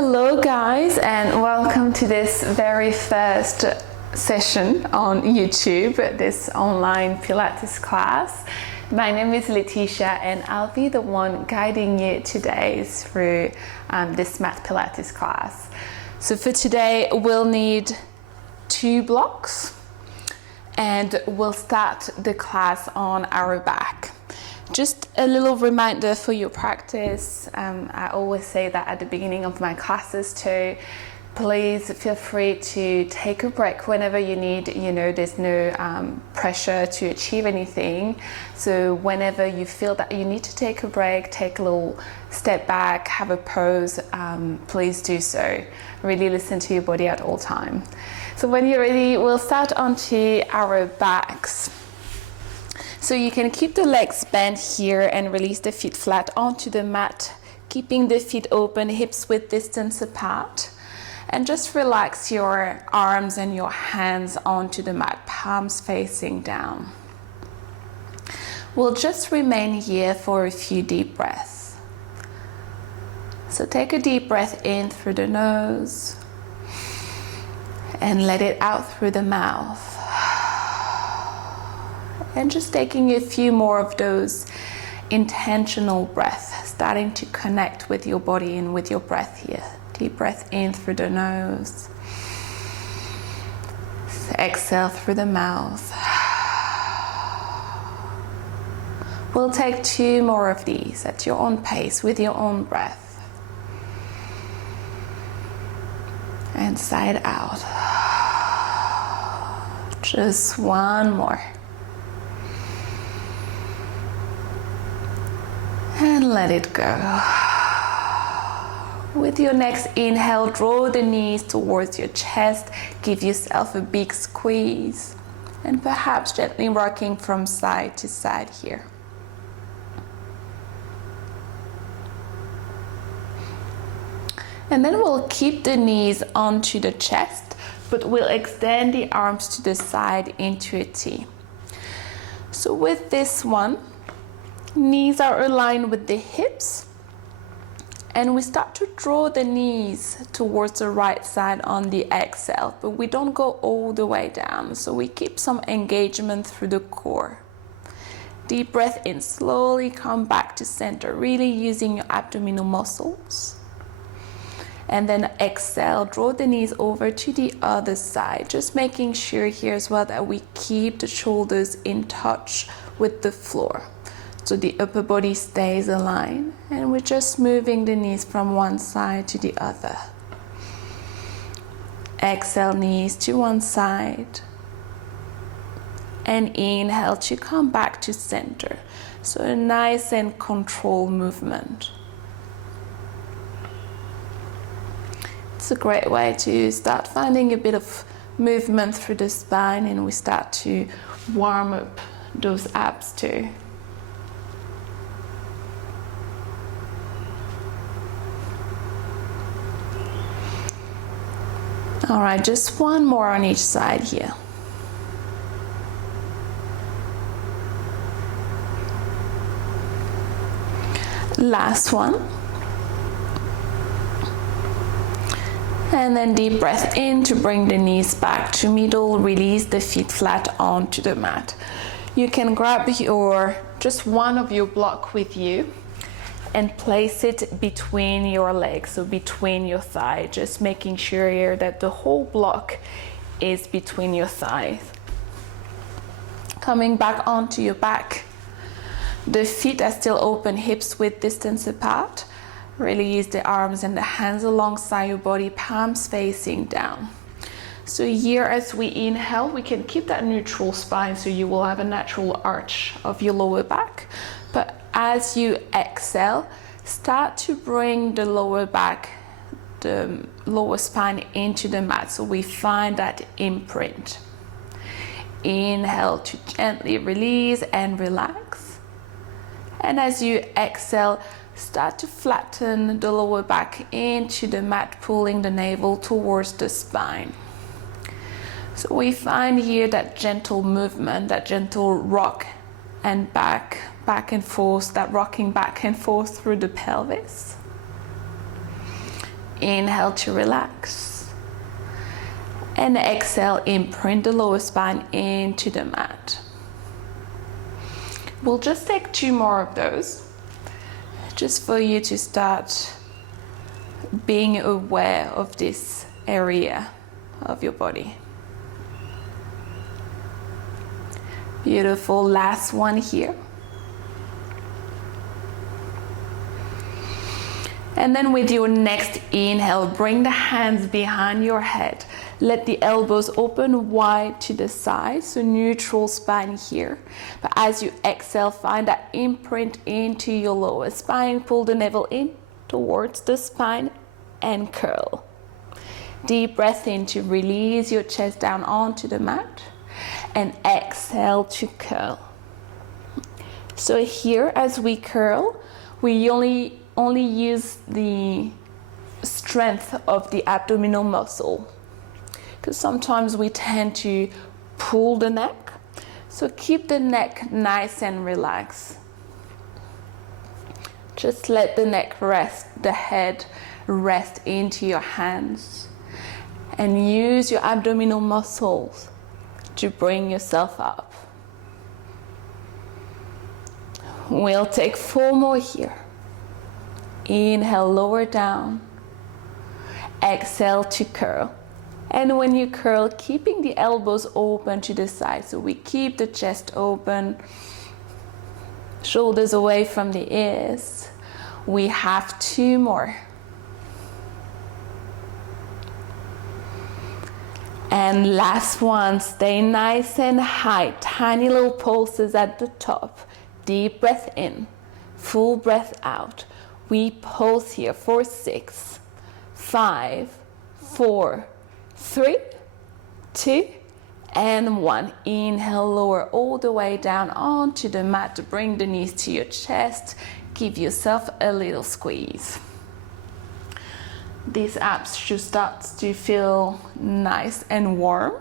Hello guys, and welcome to this very first session on YouTube, this online Pilates class. My name is Letitia and I'll be the one guiding you today through this mat Pilates class. So for today we'll need 2 blocks and we'll start the class on our back. Just a little reminder for your practice. I always say that at the beginning of my classes too. Please feel free to take a break whenever you need. You know, there's no pressure to achieve anything. So whenever you feel that you need to take a break, take a little step back, have a pause, please do so. Really listen to your body at all time. So when you're ready, we'll start onto our backs. So you can keep the legs bent here and release the feet flat onto the mat, keeping the feet open, hips width distance apart. And just relax your arms and your hands onto the mat, palms facing down. We'll just remain here for a few deep breaths. So take a deep breath in through the nose and let it out through the mouth. And just taking a few more of those intentional breaths, starting to connect with your body and with your breath here. Deep breath in through the nose. Exhale through the mouth. We'll take 2 more of these at your own pace with your own breath. And side out. Just 1 more. And let it go. With your next inhale, draw the knees towards your chest. Give yourself a big squeeze. And perhaps gently rocking from side to side here. And then we'll keep the knees onto the chest, but we'll extend the arms to the side into a T. So with this one, knees are aligned with the hips and we start to draw the knees towards the right side on the exhale, but we don't go all the way down, so we keep some engagement through the core. Deep breath in, slowly come back to center, really using your abdominal muscles. And then exhale, draw the knees over to the other side, just making sure here as well that we keep the shoulders in touch with the floor. So the upper body stays aligned and we're just moving the knees from one side to the other. Exhale, knees to one side. And inhale to come back to center. So a nice and controlled movement. It's a great way to start finding a bit of movement through the spine and we start to warm up those abs too. All right, just 1 more on each side here. Last one. And then deep breath in to bring the knees back to middle, release the feet flat onto the mat. You can grab just one of your block with you and place it between your legs, so between your thighs, just making sure here that the whole block is between your thighs. Coming back onto your back, the feet are still open, hips width distance apart. Really use the arms and the hands alongside your body, palms facing down. So here as we inhale, we can keep that neutral spine so you will have a natural arch of your lower back. But as you exhale, start to bring the lower back, the lower spine into the mat so we find that imprint. Inhale to gently release and relax. And as you exhale, start to flatten the lower back into the mat, pulling the navel towards the spine. So we find here that gentle movement, that gentle rock and back and forth, that rocking back and forth through the pelvis. Inhale to relax. And exhale, imprint the lower spine into the mat. We'll just take 2 more of those, just for you to start being aware of this area of your body. Beautiful, last one here. And then with your next inhale, bring the hands behind your head. Let the elbows open wide to the side, so neutral spine here. But as you exhale, find that imprint into your lower spine. Pull the navel in towards the spine and curl. Deep breath in to release your chest down onto the mat. And exhale to curl. So here, as we curl, we only use the strength of the abdominal muscle, because sometimes we tend to pull the neck. So keep the neck nice and relaxed. Just let the neck rest, the head rest into your hands, and use your abdominal muscles to bring yourself up. We'll take 4 more here. Inhale, lower down. Exhale to curl. And when you curl, keeping the elbows open to the side. So we keep the chest open, shoulders away from the ears. We have 2 more. And last one, stay nice and high. Tiny little pulses at the top. Deep breath in, full breath out. We pulse here for 6, 5, 4, 3, 2, and 1. Inhale, lower all the way down onto the mat to bring the knees to your chest. Give yourself a little squeeze. These abs should start to feel nice and warm.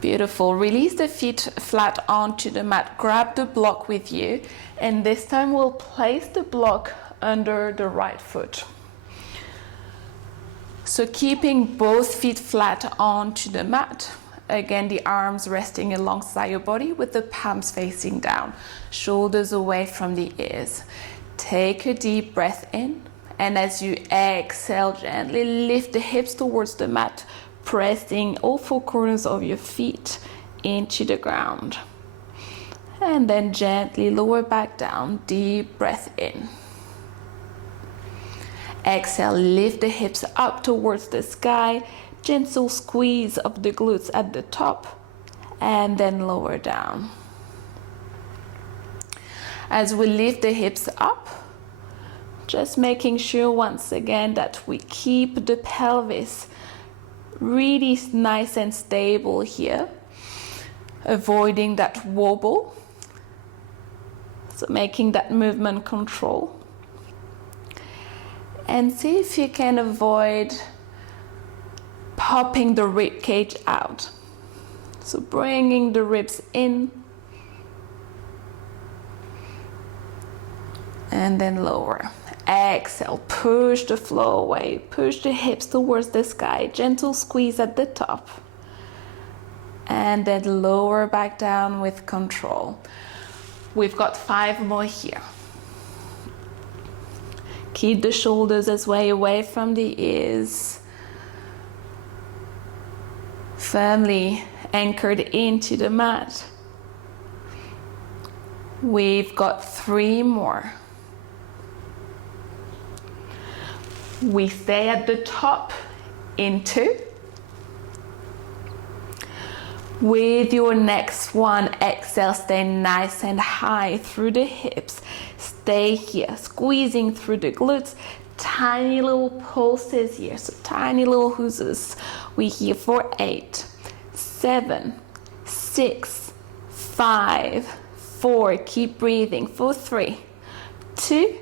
Beautiful. Release the feet flat onto the mat. Grab the block with you, and this time we'll place the block under the right foot. So keeping both feet flat onto the mat. Again, the arms resting alongside your body with the palms facing down. Shoulders away from the ears. Take a deep breath in, and as you exhale, gently lift the hips towards the mat, pressing all 4 corners of your feet into the ground. And then gently lower back down, deep breath in. Exhale, lift the hips up towards the sky, gentle squeeze of the glutes at the top, and then lower down. As we lift the hips up, just making sure once again that we keep the pelvis really nice and stable here, avoiding that wobble. So making that movement control. And see if you can avoid popping the rib cage out. So bringing the ribs in and then lower. Exhale, push the floor away, push the hips towards the sky, gentle squeeze at the top, and then lower back down with control. We've got 5 more here. Keep the shoulders as way away from the ears, firmly anchored into the mat. We've got 3 more. We stay at the top in 2. With your next one, exhale, stay nice and high through the hips. Stay here, squeezing through the glutes. Tiny little pulses here, so tiny little huzzas. We're here for 8, 7, 6, 5, 4. Keep breathing for 3, 2,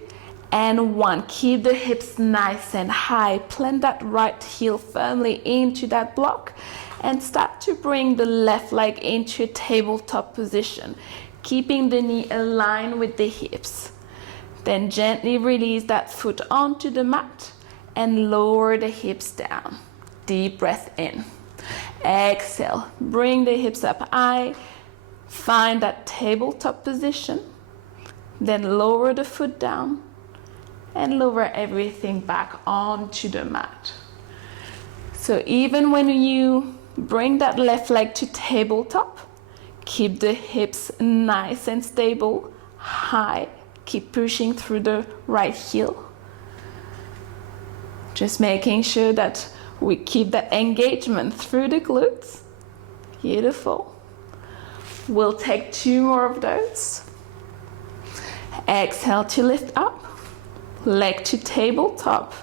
and 1. Keep the hips nice and high. Plant that right heel firmly into that block and start to bring the left leg into a tabletop position, keeping the knee aligned with the hips. Then gently release that foot onto the mat and lower the hips down. Deep breath in. Exhale, bring the hips up high. Find that tabletop position. Then lower the foot down and lower everything back onto the mat. So even when you bring that left leg to tabletop, keep the hips nice and stable, high. Keep pushing through the right heel. Just making sure that we keep that engagement through the glutes. Beautiful. We'll take 2 more of those. Exhale to lift up. Leg to tabletop.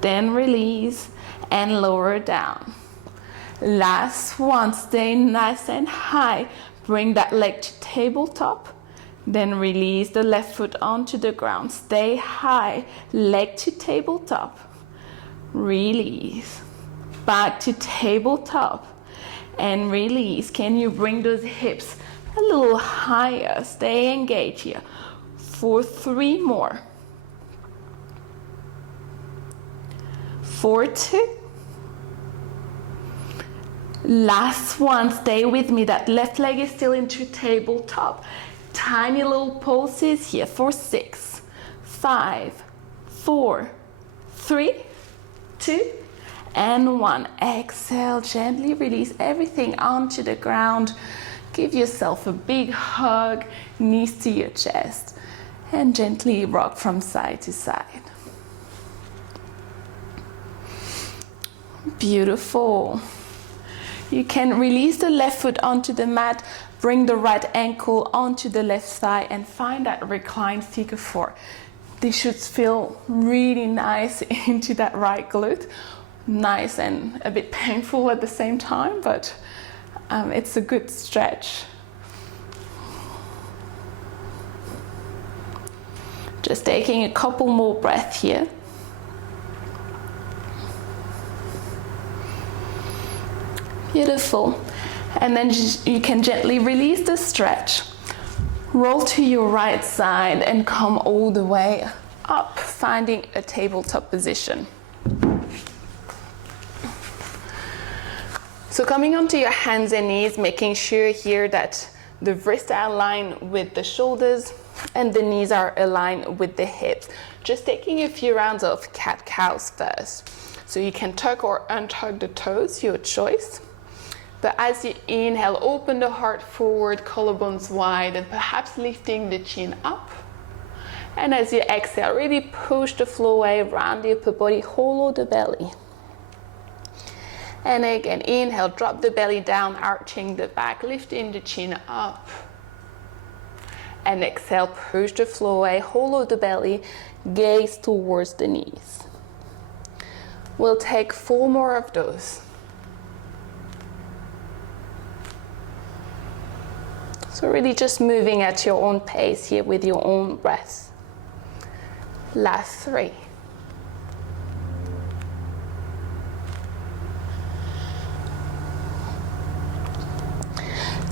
Then release and lower down. Last one. Stay nice and high. Bring that leg to tabletop. Then release the left foot onto the ground. Stay high. Leg to tabletop. Release. Back to tabletop. And release. Can you bring those hips a little higher? Stay engaged here. For 3 more. For 2. Last one. Stay with me. That left leg is still into tabletop. Tiny little pulses here for 6, 5, 4, 3, 2, and 1. Exhale, gently release everything onto the ground. Give yourself a big hug, knees to your chest, and gently rock from side to side. Beautiful. You can release the left foot onto the mat, bring the right ankle onto the left thigh, and find that reclined figure 4. This should feel really nice into that right glute. Nice and a bit painful at the same time, but it's a good stretch. Just taking a couple more breaths here. Beautiful. And then you can gently release the stretch. Roll to your right side and come all the way up, finding a tabletop position. So coming onto your hands and knees, making sure here that the wrists are aligned with the shoulders and the knees are aligned with the hips. Just taking a few rounds of cat-cows first. So you can tuck or untuck the toes, your choice. But as you inhale, open the heart forward, collarbones wide, and perhaps lifting the chin up. And as you exhale, really push the floor away, round the upper body, hollow the belly. And again, inhale, drop the belly down, arching the back, lifting the chin up. And exhale, push the floor away, hollow the belly, gaze towards the knees. We'll take 4 more of those. So really just moving at your own pace here with your own breath. Last 3.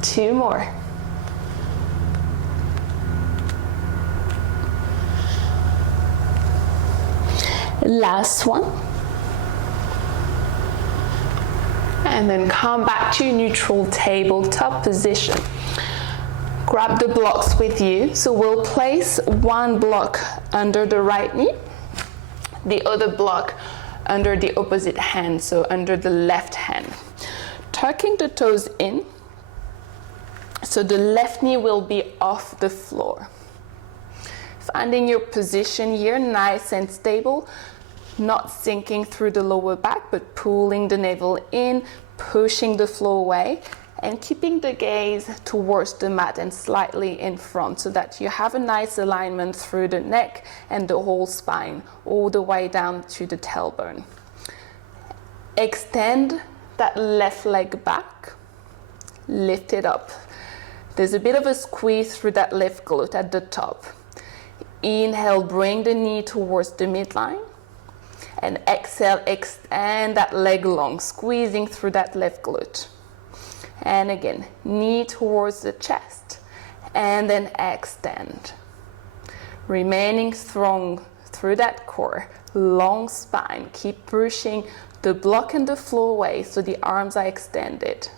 Two more. Last one. And then come back to neutral tabletop position. Grab the blocks with you. So we'll place one block under the right knee, the other block under the opposite hand, so under the left hand. Tucking the toes in, so the left knee will be off the floor. Finding your position here, nice and stable, not sinking through the lower back, but pulling the navel in, pushing the floor away, and keeping the gaze towards the mat and slightly in front so that you have a nice alignment through the neck and the whole spine, all the way down to the tailbone. Extend that left leg back, lift it up. There's a bit of a squeeze through that left glute at the top. Inhale, bring the knee towards the midline. And exhale, extend that leg long, squeezing through that left glute. And again, knee towards the chest. And then extend. Remaining strong through that core, long spine. Keep pushing the block and the floor away so the arms are extended.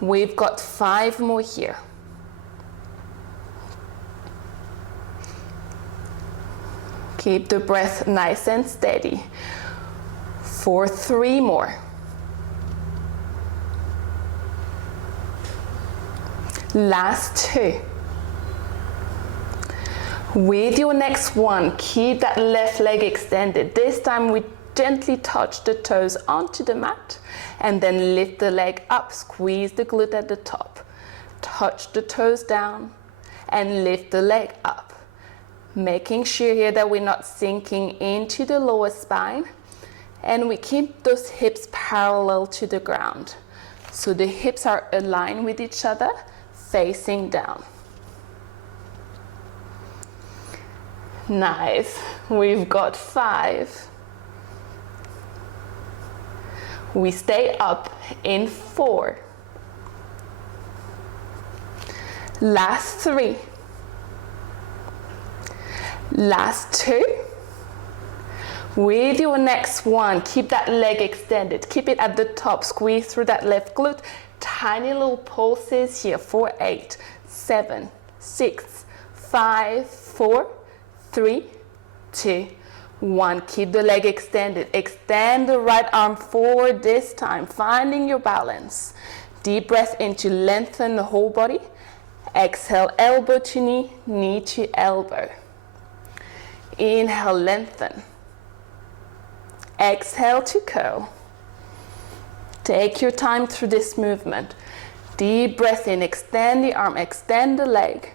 We've got 5 more here. Keep the breath nice and steady for 3 more. Last 2. With your next one, keep that left leg extended. This time we gently touch the toes onto the mat and then lift the leg up, squeeze the glute at the top. Touch the toes down and lift the leg up. Making sure here that we're not sinking into the lower spine, and we keep those hips parallel to the ground. So the hips are aligned with each other, facing down. Nice. We've got 5. We stay up in 4. Last 3. Last 2. With your next one, keep that leg extended. Keep it at the top. Squeeze through that left glute. Tiny little pulses here for 8, 7, 6, 5, 4, 3, 2, 1. Keep the leg extended. Extend the right arm forward this time, finding your balance. Deep breath in to lengthen the whole body. Exhale, elbow to knee, knee to elbow. Inhale, lengthen. Exhale to curl. Take your time through this movement. Deep breath in, extend the arm, extend the leg.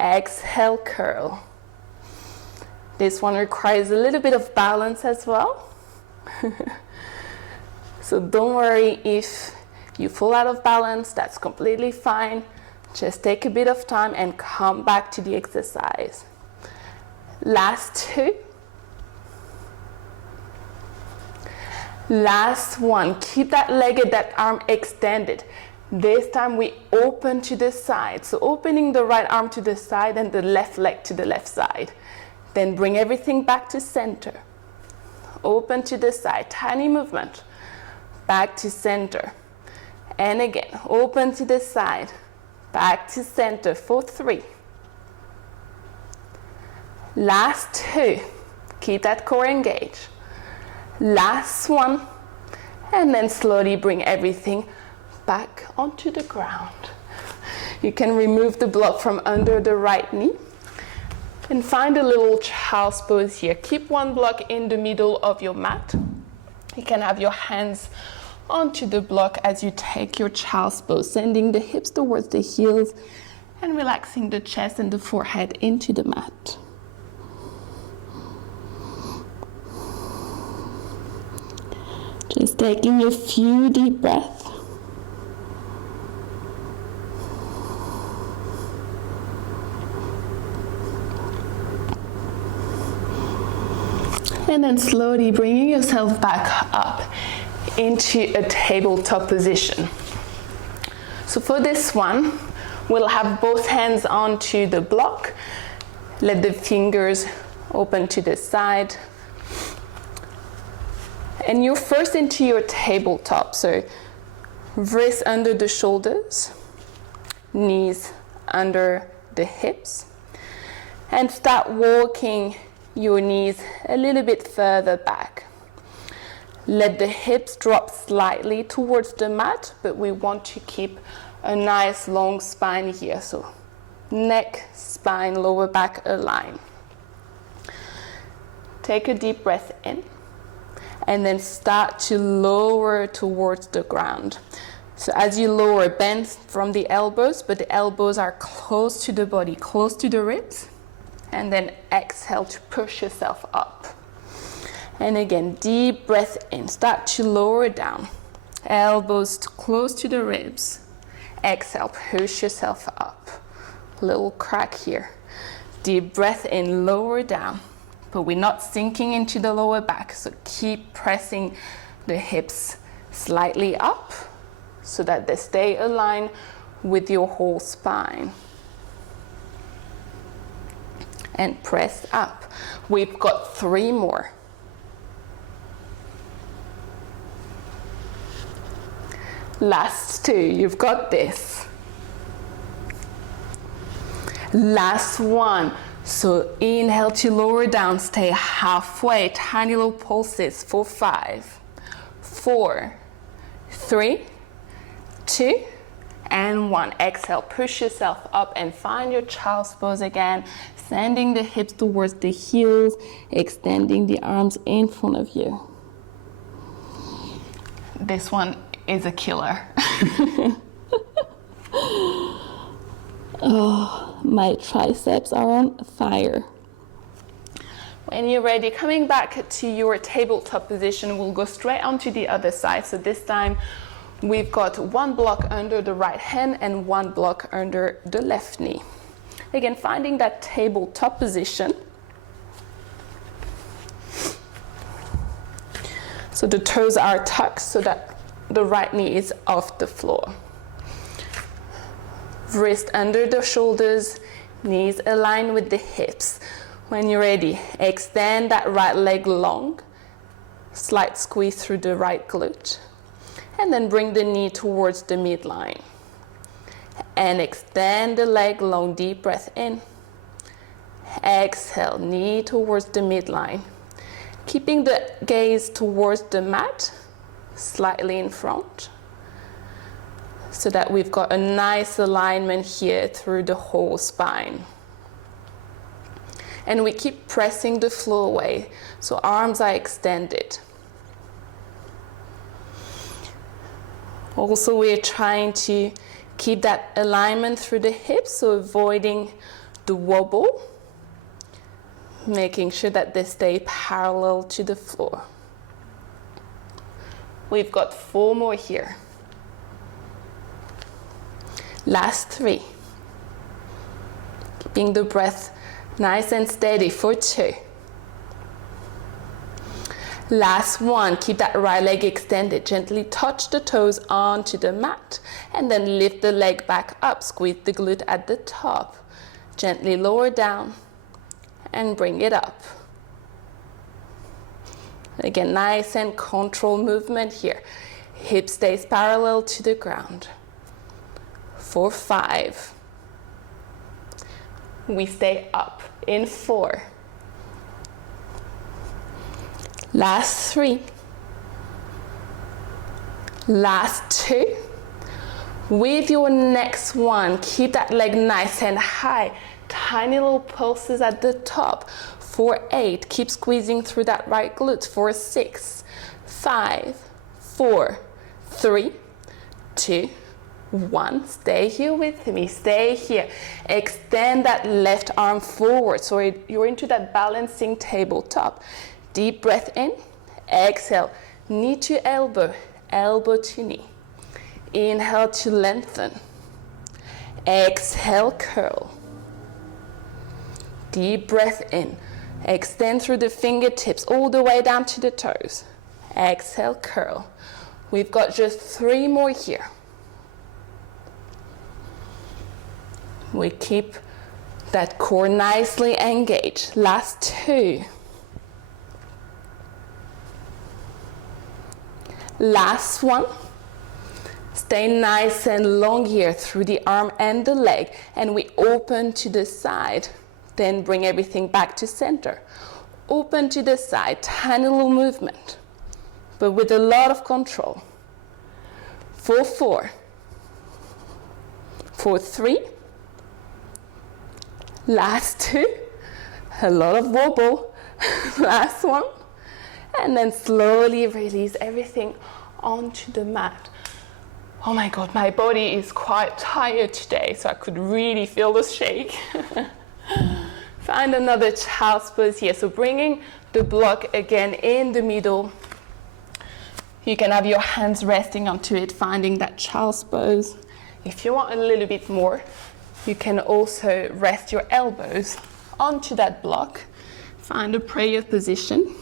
Exhale, curl. This one requires a little bit of balance as well. So don't worry if you fall out of balance, that's completely fine. Just take a bit of time and come back to the exercise. Last 2. Last 1. Keep that leg and that arm extended. This time we open to the side. So opening the right arm to the side and the left leg to the left side. Then bring everything back to center. Open to the side, tiny movement. Back to center. And again, open to the side. Back to center for 3. Last 2. Keep that core engaged. Last 1. And then slowly bring everything back onto the ground. You can remove the block from under the right knee. And find a little child's pose here. Keep one block in the middle of your mat. You can have your hands onto the block as you take your child's pose, sending the hips towards the heels and relaxing the chest and the forehead into the mat. Just taking a few deep breaths. And then slowly bringing yourself back up into a tabletop position. So for this one, we'll have both hands onto the block. Let the fingers open to the side. And you're first into your tabletop. So wrists under the shoulders, knees under the hips. And start walking your knees a little bit further back. Let the hips drop slightly towards the mat, but we want to keep a nice long spine here. So neck, spine, lower back align. Take a deep breath in and then start to lower towards the ground. So as you lower, bend from the elbows, but the elbows are close to the body, close to the ribs. And then exhale to push yourself up. And again, deep breath in. Start to lower down. Elbows close to the ribs. Exhale, push yourself up. Little crack here. Deep breath in, lower down. But we're not sinking into the lower back. So keep pressing the hips slightly up so that they stay aligned with your whole spine. and press up. We've got 3 more. Last 2, you've got this. Last 1. So inhale to lower down, stay halfway, tiny little pulses for 5, 4, 3, 2, and 1. Exhale, push yourself up and find your child's pose again, sending the hips towards the heels, extending the arms in front of you. This one is a killer. Oh, my triceps are on fire. When you're ready, coming back to your tabletop position, we'll go straight onto the other side. So this time we've got 1 block under the right hand and 1 block under the left knee. Again, finding that tabletop position. So the toes are tucked so that the right knee is off the floor. Wrist under the shoulders, knees aligned with the hips. When you're ready, extend that right leg long, slight squeeze through the right glute, and then bring the knee towards the midline. And extend the leg long, deep breath in. Exhale, knee towards the midline. Keeping the gaze towards the mat, slightly in front, so that we've got a nice alignment here through the whole spine. And we keep pressing the floor away, so arms are extended. Also, we're trying to keep that alignment through the hips, so avoiding the wobble, making sure that they stay parallel to the floor. We've got 4 more here. Last 3. Keeping the breath nice and steady for 2. Last 1, keep that right leg extended. Gently touch the toes onto the mat and then lift the leg back up. Squeeze the glute at the top. Gently lower down and bring it up. Again, nice and controlled movement here. Hip stays parallel to the ground. For 5. We stay up in 4. Last 3. Last 2. With your next one, keep that leg nice and high. Tiny little pulses at the top. For 8, keep squeezing through that right glute. For 6, 5, 4, 3, 2, 1. Stay here with me. Stay here. Extend that left arm forward. So you're into that balancing tabletop. Deep breath in. Exhale. Knee to elbow. Elbow to knee. Inhale to lengthen. Exhale, curl. Deep breath in. Extend through the fingertips all the way down to the toes. Exhale, curl. We've got just 3 more here. We keep that core nicely engaged. Last 2. Last 1. Stay nice and long here through the arm and the leg, and we open to the side. Then bring everything back to center. Open to the side, tiny little movement, but with a lot of control. For 4. For 3. Last 2. A lot of wobble. Last 1. And then slowly release everything onto the mat. Oh my God, my body is quite tired today, so I could really feel the shake. Find another child's pose here. So bringing the block again in the middle. You can have your hands resting onto it, finding that child's pose. If you want a little bit more, you can also rest your elbows onto that block. Find a prayer position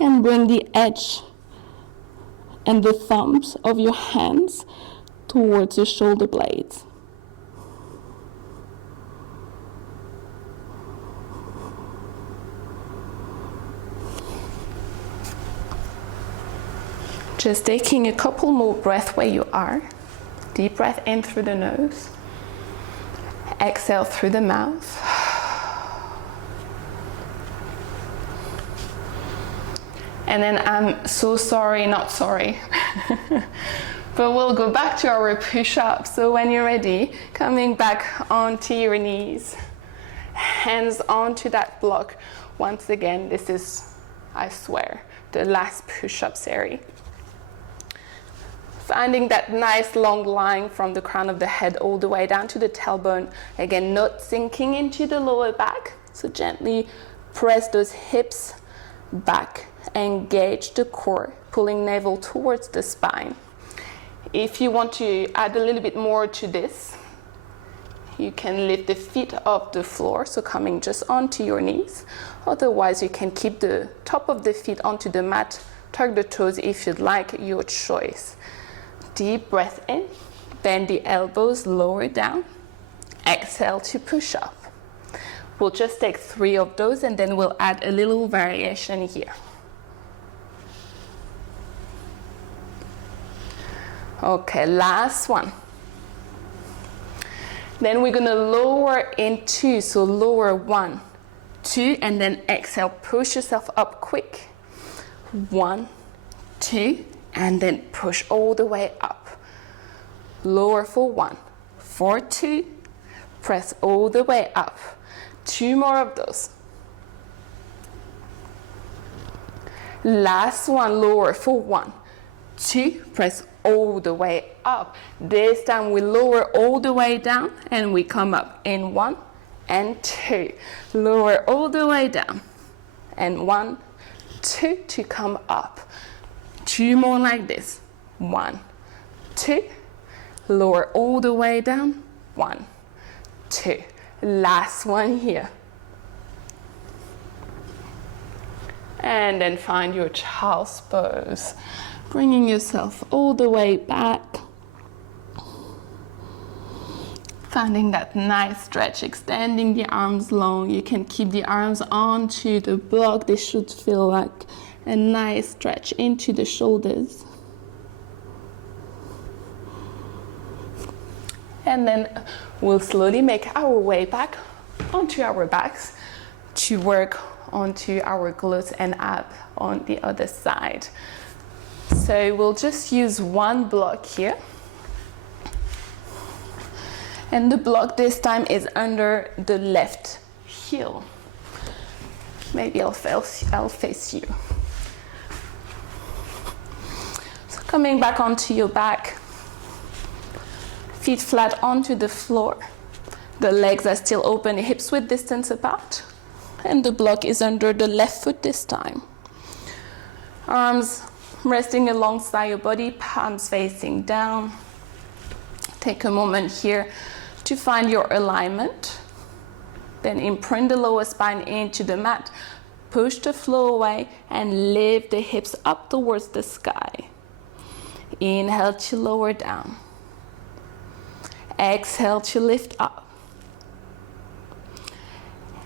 and bring the edge and the thumbs of your hands towards your shoulder blades. Just taking a couple more breaths where you are. Deep breath in through the nose. Exhale through the mouth. And then I'm so sorry, not sorry. But we'll go back to our push-up. So when you're ready, coming back onto your knees. Hands onto that block. Once again, this is, I swear, the last push-up series. Finding that nice long line from the crown of the head all the way down to the tailbone. Again, not sinking into the lower back. So gently press those hips back. Engage the core, pulling navel towards the spine. If you want to add a little bit more to this, you can lift the feet off the floor, so coming just onto your knees. Otherwise, you can keep the top of the feet onto the mat, tuck the toes if you'd like, your choice. Deep breath in, bend the elbows, lower down. Exhale to push up. We'll just take 3 of those and then we'll add a little variation here. Okay, last one. Then we're gonna lower in 2, so lower 1, 2, and then exhale, push yourself up quick. 1, 2, and then push all the way up. Lower for 1, for 2, press all the way up. 2 more of those. Last one, lower for 1, 2, press all the way up. This time we lower all the way down and we come up in 1 and 2. Lower all the way down and 1, 2 to come up. 2 more like this. 1, 2. Lower all the way down. 1, 2. Last one here. And then find your child's pose. Bringing yourself all the way back. Finding that nice stretch, extending the arms long. You can keep the arms onto the block. This should feel like a nice stretch into the shoulders. And then we'll slowly make our way back onto our backs to work onto our glutes and ab on the other side. So we'll just use one block here. And the block this time is under the left heel. Maybe I'll face you. So coming back onto your back, feet flat onto the floor. The legs are still open, hips width distance apart. And the block is under the left foot this time. Arms resting alongside your body, palms facing down. Take a moment here to find your alignment. Then imprint the lower spine into the mat. Push the floor away and lift the hips up towards the sky. Inhale to lower down. Exhale to lift up.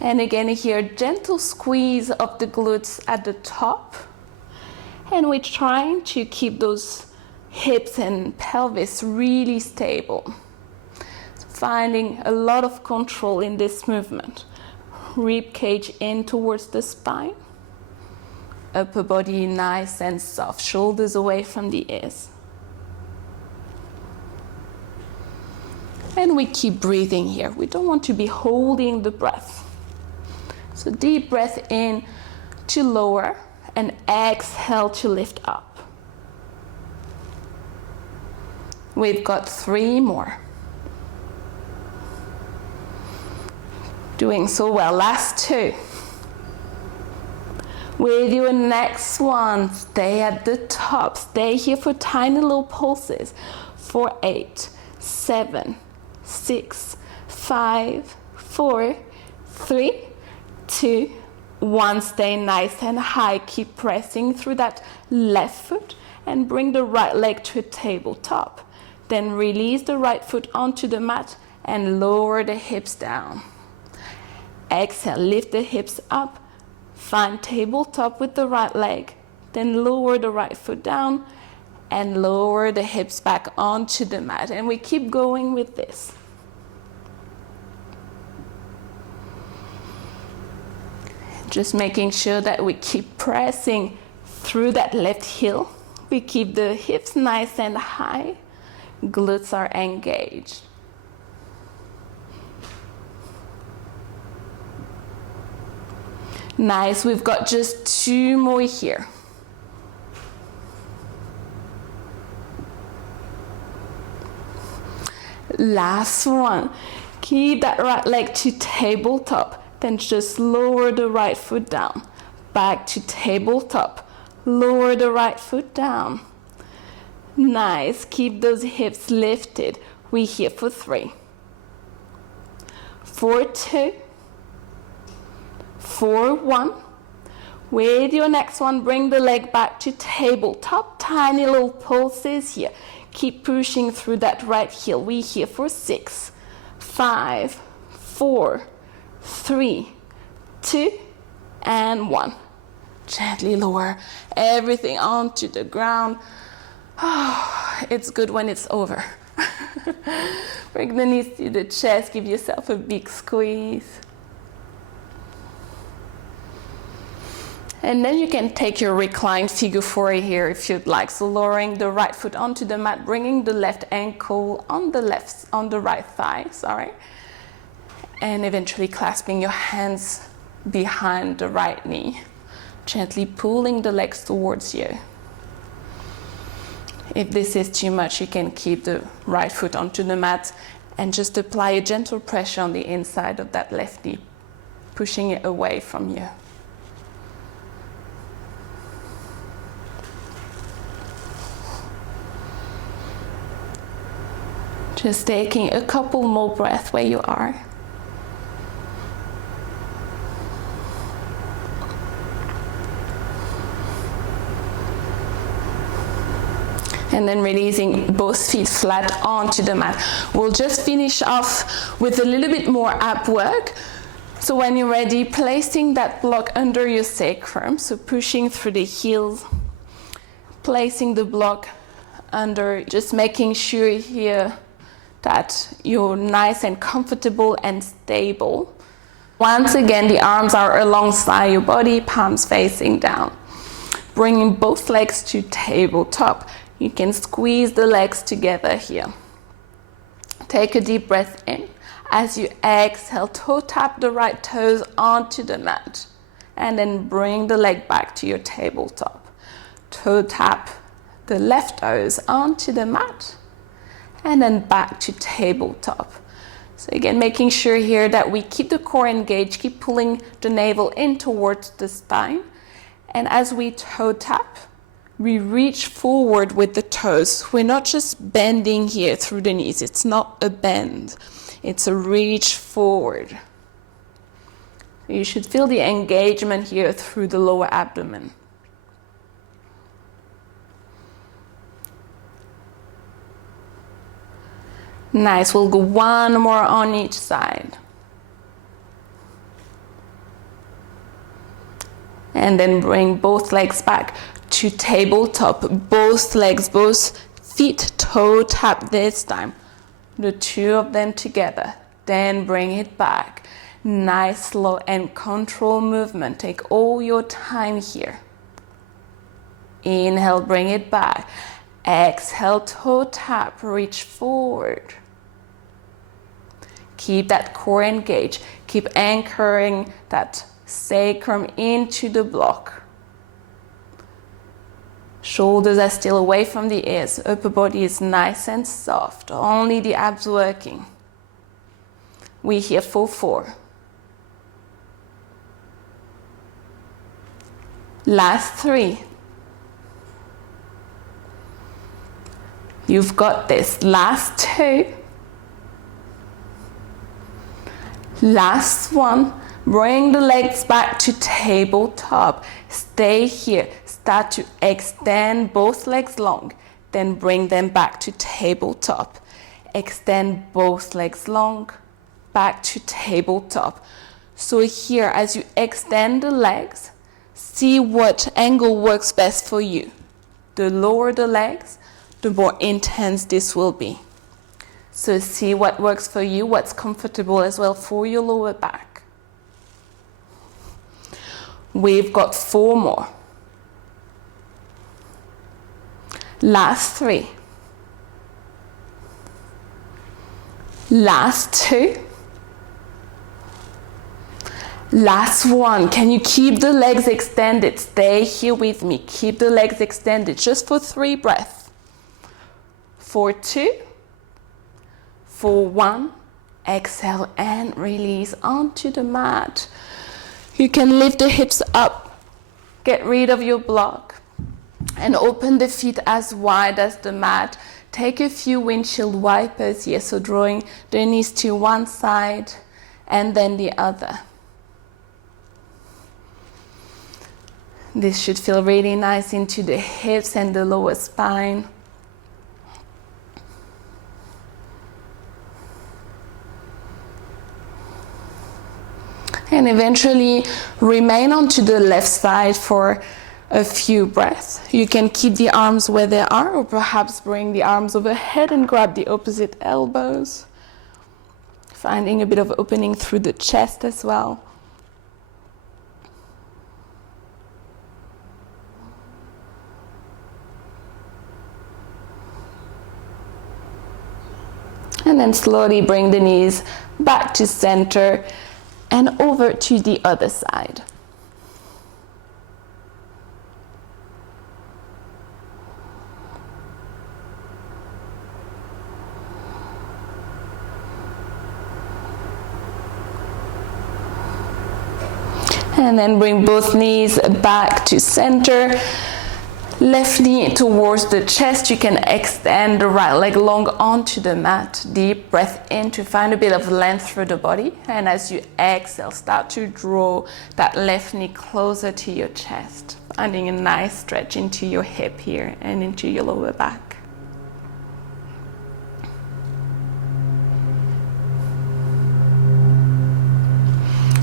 And again here, gentle squeeze of the glutes at the top. And we're trying to keep those hips and pelvis really stable. Finding a lot of control in this movement. Rib cage in towards the spine. Upper body nice and soft, shoulders away from the ears. And we keep breathing here. We don't want to be holding the breath. So deep breath in to lower and exhale to lift up. We've got 3 more. Doing so well. Last 2. With your next one, stay at the top. Stay here for tiny little pulses. For 8, 7, 6, 5, 4, 3, 2, 1. Stay nice and high. Keep pressing through that left foot and bring the right leg to a tabletop. Then release the right foot onto the mat and lower the hips down. Exhale, lift the hips up. Find tabletop with the right leg. Then lower the right foot down and lower the hips back onto the mat. And we keep going with this. Just making sure that we keep pressing through that left heel. We keep the hips nice and high. Glutes are engaged. Nice, we've got just 2 more here. Last one. Keep that right leg to tabletop. Then just lower the right foot down. Back to tabletop. Lower the right foot down. Nice. Keep those hips lifted. We're here for 3. For 2. For 1. With your next one, bring the leg back to tabletop. Tiny little pulses here. Keep pushing through that right heel. We're here for 6, 5, 4, 3, 2, and 1. Gently lower everything onto the ground. Oh, it's good when it's over. Bring the knees to the chest. Give yourself a big squeeze. And then you can take your reclined figure 4 here if you'd like. So lowering the right foot onto the mat, bringing the left ankle on the right thigh, and eventually clasping your hands behind the right knee, gently pulling the legs towards you. If this is too much, you can keep the right foot onto the mat and just apply a gentle pressure on the inside of that left knee, pushing it away from you. Just taking a couple more breaths where you are. And then releasing both feet flat onto the mat. We'll just finish off with a little bit more ab work. So when you're ready, placing that block under your sacrum, so pushing through the heels, placing the block under, just making sure here that you're nice and comfortable and stable. Once again, the arms are alongside your body, palms facing down. Bringing both legs to tabletop. You can squeeze the legs together here. Take a deep breath in. As you exhale, toe tap the right toes onto the mat. And then bring the leg back to your tabletop. Toe tap the left toes onto the mat. And then back to tabletop. So again, making sure here that we keep the core engaged, keep pulling the navel in towards the spine. And as we toe tap, we reach forward with the toes. We're not just bending here through the knees. It's not a bend. It's a reach forward. You should feel the engagement here through the lower abdomen. Nice, we'll go one more on each side. And then bring both legs back to tabletop. Both legs, both feet toe tap this time. The 2 of them together. Then bring it back. Nice, slow and controlled movement. Take all your time here. Inhale, bring it back. Exhale, toe tap, reach forward. Keep that core engaged. Keep anchoring that sacrum into the block. Shoulders are still away from the ears. Upper body is nice and soft. Only the abs working. We're here for 4. Last 3. You've got this. Last 2. Last 1. Bring the legs back to tabletop. Stay here. Start to extend both legs long. Then bring them back to tabletop. Extend both legs long. Back to tabletop. So here, as you extend the legs, see what angle works best for you. The lower the legs, the more intense this will be. So see what works for you, what's comfortable as well for your lower back. We've got 4 more. Last 3. Last 2. Last 1. Can you keep the legs extended? Stay here with me. Keep the legs extended just for 3 breaths. For 2. For 1. Exhale and release onto the mat. You can lift the hips up. Get rid of your block. And open the feet as wide as the mat. Take a few windshield wipers here. So drawing the knees to one side and then the other. This should feel really nice into the hips and the lower spine. And eventually remain onto the left side for a few breaths. You can keep the arms where they are, or perhaps bring the arms overhead and grab the opposite elbows. Finding a bit of opening through the chest as well. And then slowly bring the knees back to center and over to the other side. And then bring both knees back to center. Left knee towards the chest. You can extend the right leg long onto the mat. Deep breath in to find a bit of length through the body. And as you exhale, start to draw that left knee closer to your chest. Finding a nice stretch into your hip here and into your lower back.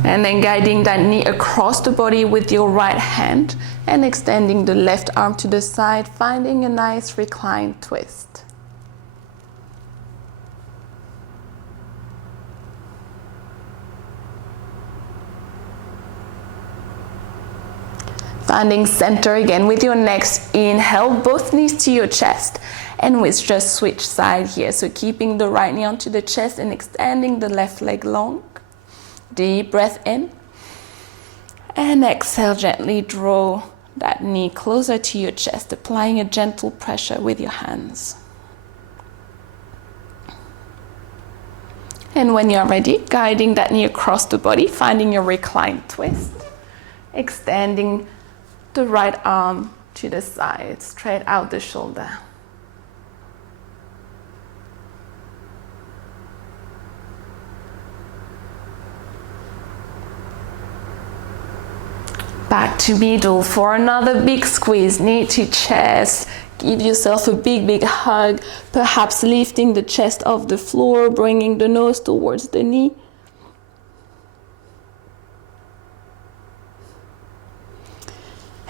And then guiding that knee across the body with your right hand and extending the left arm to the side, finding a nice reclined twist. Finding center again with your next inhale, both knees to your chest. And we just switch side here. So keeping the right knee onto the chest and extending the left leg long. Deep breath in. And exhale, gently draw that knee closer to your chest, applying a gentle pressure with your hands. And when you're ready, guiding that knee across the body, finding your reclined twist. Extending the right arm to the side, straight out the shoulder. Back to middle for another big squeeze, knee to chest. Give yourself a big hug, perhaps lifting the chest off the floor, bringing the nose towards the knee.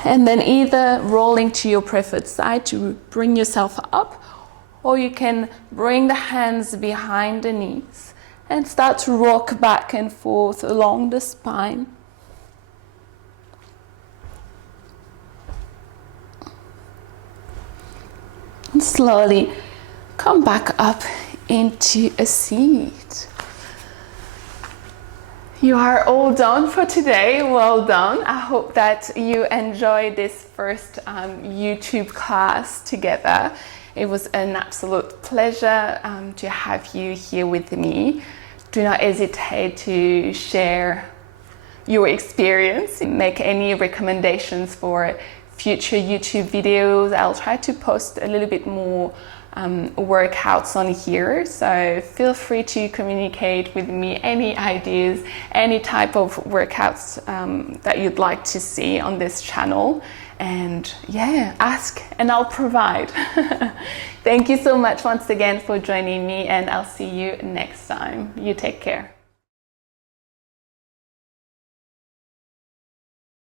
And then either rolling to your preferred side to bring yourself up, or you can bring the hands behind the knees and start to rock back and forth along the spine. And slowly come back up into a seat. You are all done for today. Well done. I hope that you enjoyed this first YouTube class together. It was an absolute pleasure to have you here with me. Do not hesitate to share your experience, make any recommendations for future YouTube videos. I'll try to post a little bit more workouts on here, so feel free to communicate with me any ideas, any type of workouts that you'd like to see on this channel, and yeah, ask and I'll provide. Thank you so much once again for joining me, and I'll see you next time. You take care.